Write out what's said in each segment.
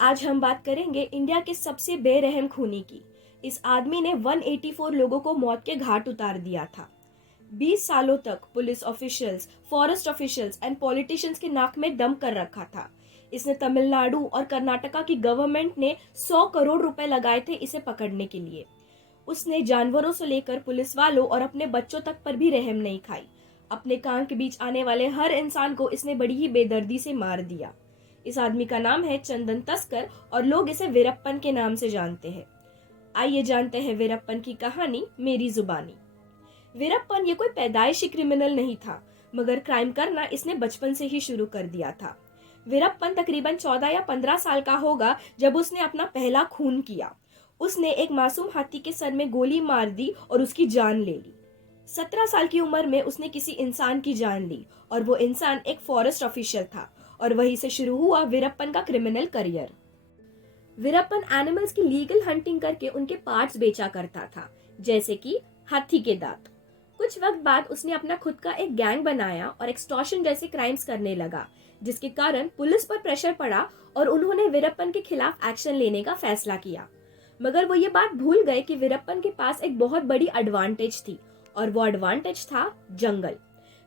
आज हम बात करेंगे इंडिया के सबसे बेरहम खूनी की। इस आदमी ने 184 लोगों को मौत के घाट उतार दिया था। 20 सालों तक police officials, forest officials and politicians के नाक में दम कर रखा था। इसने तमिलनाडु और कर्नाटका की गवर्नमेंट ने 100 करोड़ रुपए लगाए थे इसे पकड़ने के लिए। उसने जानवरों से लेकर पुलिस वालों और अपने बच्चों तक पर भी रहम नहीं खाई। अपने कान के बीच आने वाले हर इंसान को इसने बड़ी ही बेदर्दी से मार दिया। इस आदमी का नाम है चंदन तस्कर और लोग इसे वीरप्पन के नाम से जानते हैं। आइए जानते हैं वीरप्पन की कहानी मेरी जुबानी। वीरप्पन ये कोई पैदाइशी क्रिमिनल नहीं था, मगर क्राइम करना इसने बचपन से ही शुरू कर दिया था। वीरप्पन तकरीबन 14 या 15 साल का होगा जब उसने अपना पहला खून किया। उसने एक मासूम हाथी के सर में गोली मार दी और उसकी जान ले ली। 17 साल की उम्र में उसने किसी इंसान की जान ली और वो इंसान एक फॉरेस्ट ऑफिशियल था और वहीं से शुरू हुआ वीरप्पन का क्रिमिनल करियर। वीरप्पन एनिमल्स की लीगल हंटिंग करके उनके पार्ट्स बेचा करता था, जैसे कि हाथी के दांत। कुछ वक्त बाद उसने अपना खुद का एक गैंग बनाया और एक्सटॉर्शन जैसे क्राइम्स करने लगा, जिसके कारण पुलिस पर प्रेशर पड़ा और उन्होंने वीरप्पन के खिलाफ एक्शन लेने का फैसला किया। मगर वो ये बात भूल गए कि वीरप्पन के पास एक बहुत बड़ी एडवांटेज थी और वो एडवांटेज था जंगल।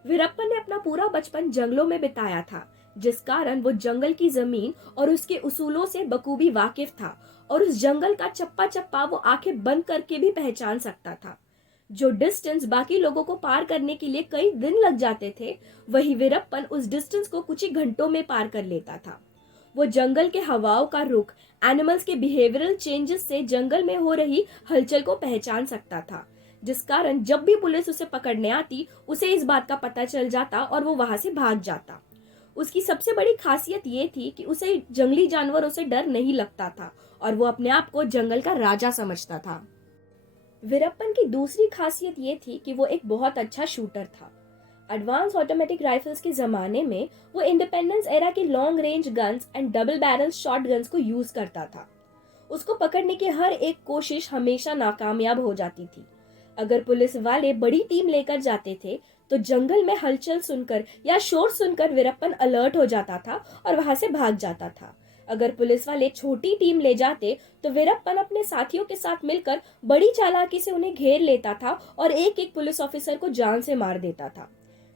वीरप्पन ने अपना पूरा बचपन जंगलों में बिताया था, जिस कारण वो जंगल की जमीन और उसके उसूलों से बखूबी वाकिफ था और उस जंगल का चप्पा चप्पा वो आंखें बंद करके भी पहचान सकता था। जो डिस्टेंस बाकी लोगों को पार करने के लिए कई दिन लग जाते थे, वही वीरप्पन उस डिस्टेंस को कुछ ही घंटों में पार कर लेता था। वो जंगल के हवाओं का रुख, एनिमल्स के बिहेवियरल चेंजेस से जंगल में हो रही हलचल को पहचान सकता था, जिस कारण जब भी पुलिस उसे पकड़ने आती उसे इस बात का पता चल जाता और वो वहां से भाग जाता। उसकी सबसे बड़ी खासियत ये थी कि उसे जंगली जानवरों से डर नहीं लगता था और वो अपने आप को जंगल का राजा समझता था। वीरप्पन की दूसरी खासियत ये थी कि वो एक बहुत अच्छा शूटर था। एडवांस ऑटोमेटिक राइफल्स के जमाने में वो इंडिपेंडेंस एरा की long range guns and double barrel shot guns को यूज करता था। उसको पकड़ने की हर एक कोशिश हमेशा नाकामयाब हो जाती थी। अगर पुलिस वाले बड़ी टीम लेकर जाते थे तो जंगल में हलचल सुनकर या शोर सुनकर वीरप्पन अलर्ट हो जाता था और वहां से भाग जाता था। अगर पुलिस वाले छोटी टीम ले जाते तो वीरप्पन अपने साथियों के साथ मिलकर बड़ी चालाकी से उन्हें घेर लेता था और एक एक पुलिस ऑफिसर को जान से मार देता था।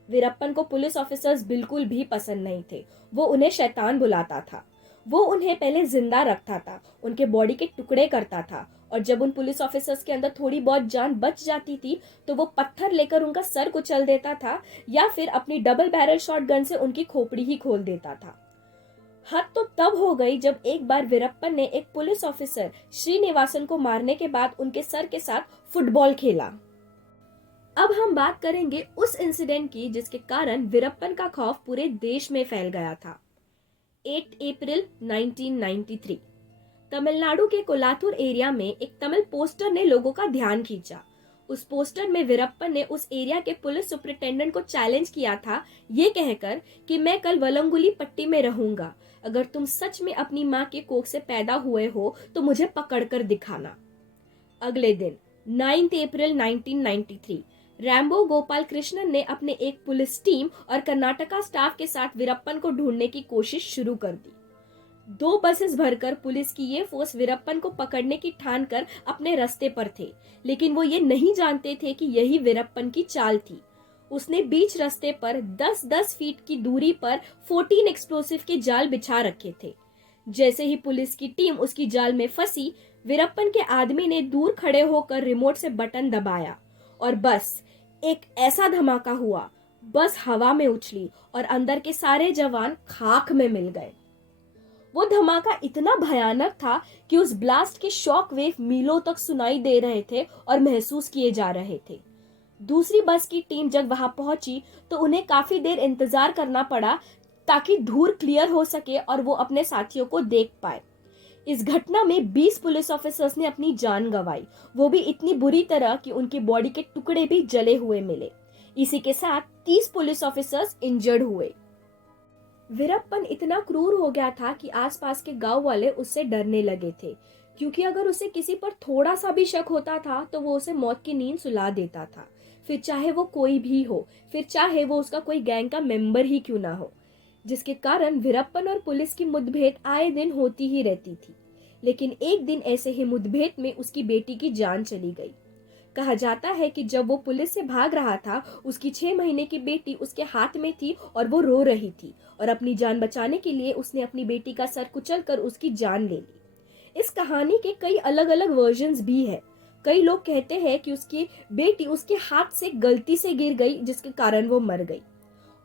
वीरप्पन को पुलिस ऑफिसर्स बिल्कुल भी पसंद नहीं थे। वो उन्हें शैतान बुलाता था। वो उन्हें पहले जिंदा रखता था, उनके बॉडी के टुकड़े करता था और जब उन पुलिस ऑफिसर्स के अंदर थोड़ी बहुत जान बच जाती थी तो वो पत्थर लेकर उनका सर कुचल देता था या फिर अपनी डबल बैरल शॉटगन से उनकी खोपड़ी ही खोल देता था। हद तो तब हो गई जब एक बार वीरप्पन ने एक पुलिस ऑफिसर श्रीनिवासन को मारने के बाद उनके सर के साथ फुटबॉल खेला। अब हम बात करेंगे उस इंसिडेंट की जिसके कारण वीरप्पन का खौफ पूरे देश में फैल गया था। 8 अप्रैल 1993 तमिलनाडु के कोलाथुर एरिया में एक तमिल पोस्टर ने लोगों का ध्यान खींचा। उस पोस्टर में वीरप्पन ने उस एरिया के पुलिस सुपरिटेंडेंट को चैलेंज किया था, ये कहकर कि मैं कल वलंगुली पट्टी में रहूंगा, अगर तुम सच में अपनी माँ के कोख से पैदा हुए हो तो मुझे पकड़कर दिखाना। अगले दिन 9 अप्रैल 1993 रैम्बो गोपाल कृष्णन ने अपने एक पुलिस टीम और कर्नाटका स्टाफ के साथ वीरप्पन को ढूंढने की कोशिश शुरू कर दी। 2 बसेस भरकर पुलिस की ये फोर्स वीरप्पन को पकड़ने की ठान कर अपने रास्ते पर थे, लेकिन वो ये नहीं जानते थे कि यही वीरप्पन की चाल थी। उसने बीच रास्ते पर 10-10 फीट की दूरी पर 14 एक्सप्लोसिव के जाल बिछा रखे थे। जैसे ही पुलिस की टीम उसकी जाल में फंसी, वीरप्पन के आदमी ने दूर खड़े होकर रिमोट से बटन दबाया और बस एक ऐसा धमाका हुआ, बस हवा में उछली और अंदर के सारे जवान खाक में मिल गए। वो धमाका इतना भयानक था कि उस ब्लास्ट के शॉक वेव मीलों तक सुनाई दे रहे थे और महसूस किए जा रहे थे। दूसरी बस की टीम जब वहां पहुंची तो उन्हें काफी देर इंतजार करना पड़ा ताकि धूल क्लियर हो सके और वो अपने साथियों को देख पाए। इस घटना में 20 पुलिस ऑफिसर्स ने अपनी जान गंवाई, वो भी इतनी बुरी तरह कि उनकी बॉडी के टुकड़े भी जले हुए मिले। इसी के साथ 30 पुलिस ऑफिसर्स इंजर्ड हुए। वीरप्पन इतना क्रूर हो गया था कि आसपास के गांव वाले उससे डरने लगे थे, क्योंकि अगर उसे किसी पर थोड़ा सा भी शक होता था तो वो उसे मौत की नींद सुला देता था, फिर चाहे वो कोई भी हो, फिर चाहे वो उसका कोई गैंग का मेंबर ही क्यों ना हो। जिसके कारण वीरप्पन और पुलिस की मुठभेड़ आए दिन होती ही रहती थी। लेकिन एक दिन ऐसे ही मुठभेड़ में उसकी बेटी की जान चली गई। कहा जाता है कि जब वो पुलिस से भाग रहा था, उसकी 6 महीने की बेटी उसके हाथ में थी और वो रो रही थी, और अपनी जान बचाने के लिए उसने अपनी बेटी का सर कुचलकर उसकी जान ले ली। इस कहानी के कई अलग अलग वर्जन्स भी है। कई लोग कहते हैं कि उसकी बेटी उसके हाथ से गलती से गिर गई, जिसके कारण वो मर गई।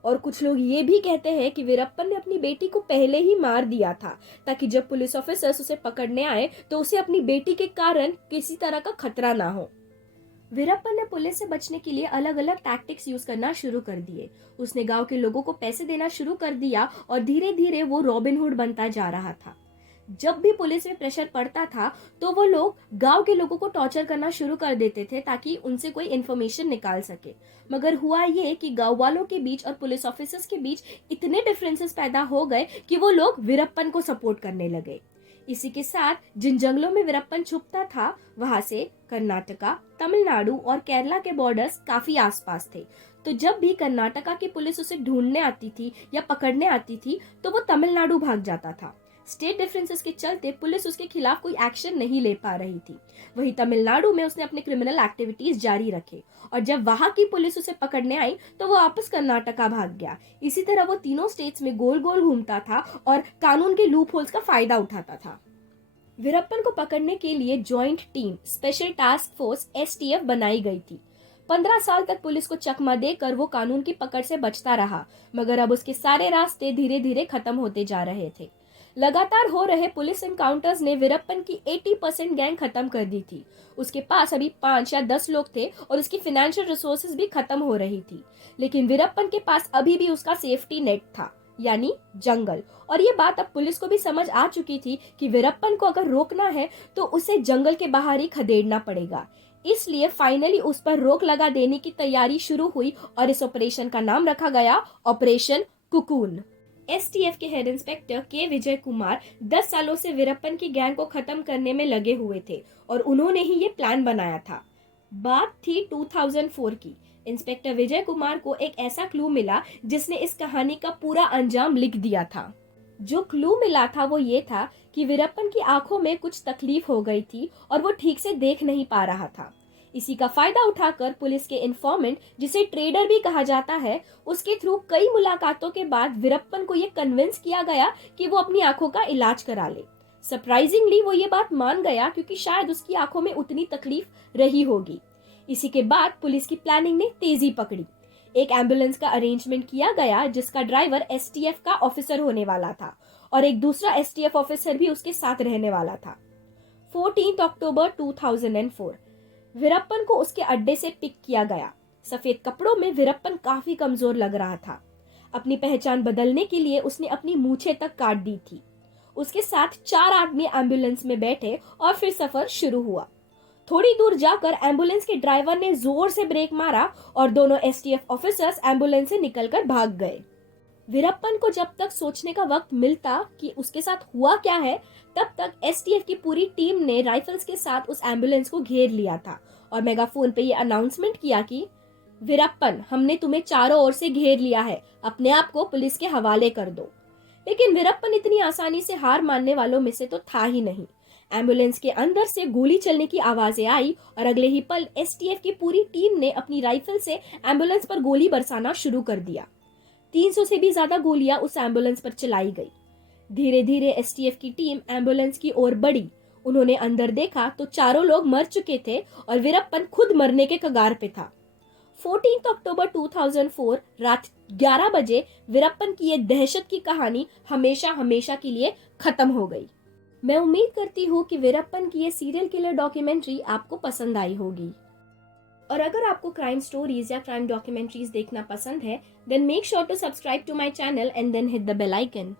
और कुछ लोग ये भी कहते हैं कि वीरप्पन ने अपनी बेटी को पहले ही मार दिया था, ताकि जब पुलिस ऑफिसर्स उसे पकड़ने आए तो उसे अपनी बेटी के कारण किसी तरह का खतरा ना हो। वीरप्पन ने पुलिस से बचने के लिए अलग अलग टैक्टिक्स यूज करना शुरू कर दिए। उसने गांव के लोगों को पैसे देना शुरू कर दिया और धीरे धीरे वो रॉबिनहुड बनता जा रहा था। जब भी पुलिस में प्रेशर पड़ता था तो वो लोग गांव के लोगों को टॉर्चर करना शुरू कर देते थे ताकि उनसे कोई इन्फॉर्मेशन निकाल सके। मगर हुआ ये कि गांव वालों के बीच और पुलिस ऑफिसर्स के बीच इतने डिफरेंसेस पैदा हो गए कि वो लोग वीरप्पन को सपोर्ट करने लगे। इसी के साथ जिन जंगलों में वीरप्पन छुपता था, वहां से कर्नाटका, तमिलनाडु और केरला के बॉर्डर्स काफी आसपास थे। तो जब भी कर्नाटका की पुलिस उसे ढूंढने आती थी या पकड़ने आती थी तो वो तमिलनाडु भाग जाता था। स्टेट डिफरेंसेस के चलते पुलिस उसके खिलाफ कोई एक्शन नहीं ले पा रही थी। वहीं तमिलनाडु में उसने अपने क्रिमिनल एक्टिविटीज जारी रखे, और जब वहां की पुलिस उसे पकड़ने आई तो वो वापस कर्नाटका भाग गया। इसी तरह वो तीनों स्टेट्स में गोल गोल घूमता था और कानून के लूप होल्स का फायदा उठाता था। वीरप्पन को पकड़ने के लिए joint team special task force STF बनाई गई थी। 15 साल तक पुलिस को चकमा देकर वो कानून की पकड़ से बचता रहा, मगर अब उसके सारे रास्ते धीरे धीरे खत्म होते जा रहे थे। लगातार हो रहे पुलिस एनकाउंटर्स ने वीरप्पन की 80% गैंग खत्म कर दी थी। उसके पास अभी 5 या 10 लोग थे और उसकी फाइनेंशियल रिसोर्सेज भी खत्म हो रही थी। लेकिन वीरप्पन के पास अभी भी उसका सेफ्टी नेट था, यानी जंगल। और ये बात अब पुलिस को भी समझ आ चुकी थी कि वीरप्पन को अगर रोकना है तो उसे जंगल के बाहर ही खदेड़ना पड़ेगा। इसलिए फाइनली उस पर रोक लगा देने की तैयारी शुरू हुई और इस ऑपरेशन का नाम रखा गया ऑपरेशन कुकून। STF के हेड इंस्पेक्टर के विजय कुमार 10 सालों से वीरप्पन की गैंग को खत्म करने में लगे हुए थे और उन्होंने ही ये प्लान बनाया था। बात थी 2004 की। इंस्पेक्टर विजय कुमार को एक ऐसा क्लू मिला जिसने इस कहानी का पूरा अंजाम लिख दिया था। जो क्लू मिला था वो ये था कि वीरप्पन की आंखों में कुछ तकलीफ हो गई थी और वो ठीक से देख नहीं पा रहा था। इसी का फायदा उठाकर पुलिस के इन्फॉर्मेंट, जिसे ट्रेडर भी कहा जाता है, उसके थ्रू कई मुलाकातों के बाद वीरप्पन को ये कन्विंस किया गया कि वो अपनी आंखों का इलाज करा ले। सरप्राइजिंगली वो ये बात मान गया, क्योंकि शायद उसकी आंखों में उतनी तकलीफ रही होगी। इसी के बाद पुलिस की प्लानिंग ने तेजी पकड़ी। एक एम्बुलेंस का अरेंजमेंट किया गया जिसका ड्राइवर STF का ऑफिसर होने वाला था और एक दूसरा STF ऑफिसर भी उसके साथ रहने वाला था। 14 अक्टूबर 2004 वीरप्पन को उसके अड्डे से पिक किया गया। सफेद कपड़ों में वीरप्पन काफी कमजोर लग रहा था। अपनी पहचान बदलने के लिए उसने अपनी मूछें तक काट दी थी। उसके साथ 4 आदमी एम्बुलेंस में बैठे और फिर सफर शुरू हुआ। थोड़ी दूर जाकर एम्बुलेंस के ड्राइवर ने जोर से ब्रेक मारा और दोनों STF ऑफिसर्स एम्बुलेंस से निकलकर भाग गए। वीरप्पन को जब तक सोचने का वक्त मिलता कि उसके साथ हुआ क्या है, तब तक STF की पूरी टीम ने राइफल्स के साथ उस एम्बुलेंस को घेर लिया था और मेगाफोन पे ये अनाउंसमेंट किया कि वीरप्पन, हमने तुम्हें चारों ओर से घेर लिया है, अपने आप को पुलिस के हवाले कर दो। लेकिन वीरप्पन इतनी आसानी से हार मानने वालों में से तो था ही नहीं। एम्बुलेंस के अंदर से गोली चलने की आवाजें आई और अगले ही पल STF की पूरी टीम ने अपनी राइफल से एम्बुलेंस पर गोली बरसाना शुरू कर दिया। 300 से भी ज्यादा गोलियां उस एम्बुलेंस पर चलाई गई। धीरे धीरे STF की टीम एम्बुलेंस की ओर बढ़ी। उन्होंने अंदर देखा तो चारों लोग मर चुके थे और वीरप्पन खुद मरने के कगार पे था। 14 अक्टूबर 2004 रात 11 बजे वीरप्पन की ये दहशत की कहानी हमेशा हमेशा के लिए खत्म हो गई। मैं उम्मीद करती हूँ कि वीरप्पन की ये सीरियल किलर डॉक्यूमेंट्री आपको पसंद आई होगी। और अगर आपको क्राइम स्टोरीज या क्राइम डॉक्यूमेंट्रीज देखना पसंद है, then make sure to subscribe to my channel and then hit the bell icon.